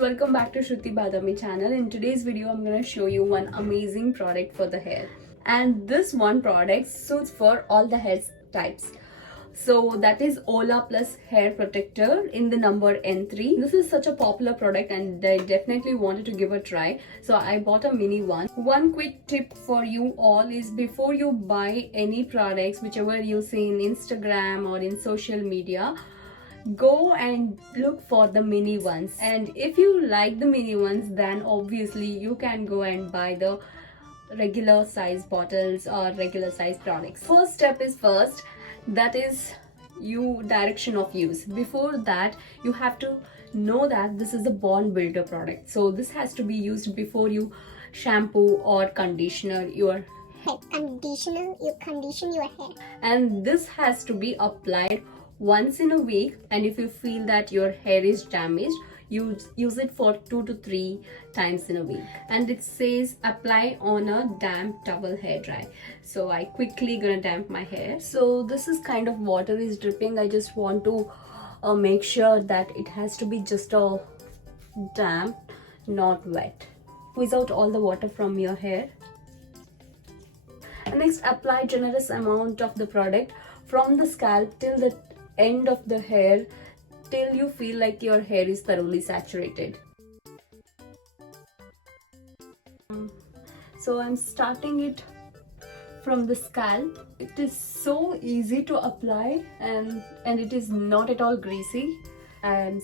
welcome back to Shruti Badami channel. In today's video, I'm gonna show you one amazing product for the hair. And this one product suits for all the hair types. So that is Olaplex hair protector in the number N3. This is such a popular product and I definitely wanted to give a try. So I bought a mini one. One quick tip for you all is before you buy any products, whichever you see in Instagram or in social media, go and look for the mini ones, and if you like the mini ones, then obviously you can go and buy the regular size bottles or regular size products. First step is first, that is you direction of use. Before that, you have to know that this is a bond builder product, so this has to be used before you shampoo or conditioner your you condition your hair, and this has to be applied once in a week. And if you feel that your hair is damaged, you use it for 2 to 3 times in a week. And it says apply on a damp towel hair dry, so I quickly gonna damp my hair. So this is kind of water is dripping. I just want to make sure that it has to be just a damp, not wet. Squeeze out all the water from your hair. And next, apply generous amount of the product from the scalp till the end of the hair, till you feel like your hair is thoroughly saturated. So I'm starting it from the scalp. It is so easy to apply and it is not at all greasy. I'm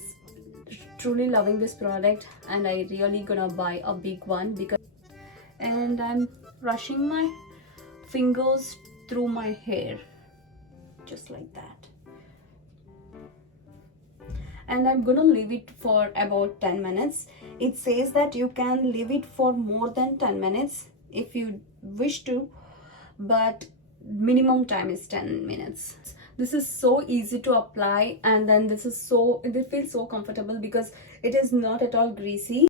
truly loving this product and I really gonna buy a big one because, and I'm brushing my fingers through my hair just like that. And I'm gonna leave it for about 10 minutes. It says that you can leave it for more than 10 minutes if you wish to, but minimum time is 10 minutes. This is so easy to apply, and then it feels so comfortable because it is not at all greasy.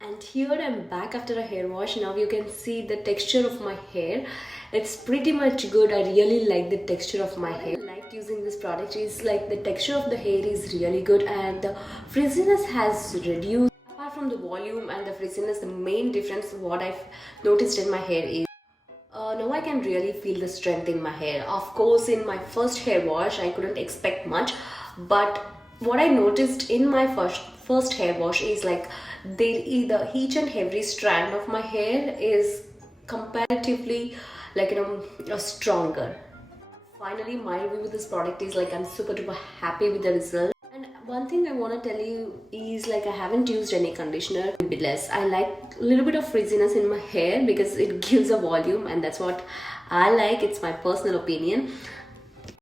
And here I'm back after a hair wash. Now you can see the texture of my hair. It's pretty much good. I really like the texture of my hair. I liked using this product is like the texture of the hair is really good and the frizziness has reduced. Apart from the volume and the frizziness, the main difference what I've noticed in my hair is now I can really feel the strength in my hair. Of course, in my first hair wash, I couldn't expect much, but what I noticed in my first hair wash is like each and every strand of my hair is comparatively stronger. Finally, my review with this product is like I'm super duper happy with the result. And one thing I want to tell you is like I haven't used any conditioner. A bit less. I like a little bit of frizziness in my hair because it gives a volume and that's what I like. It's my personal opinion.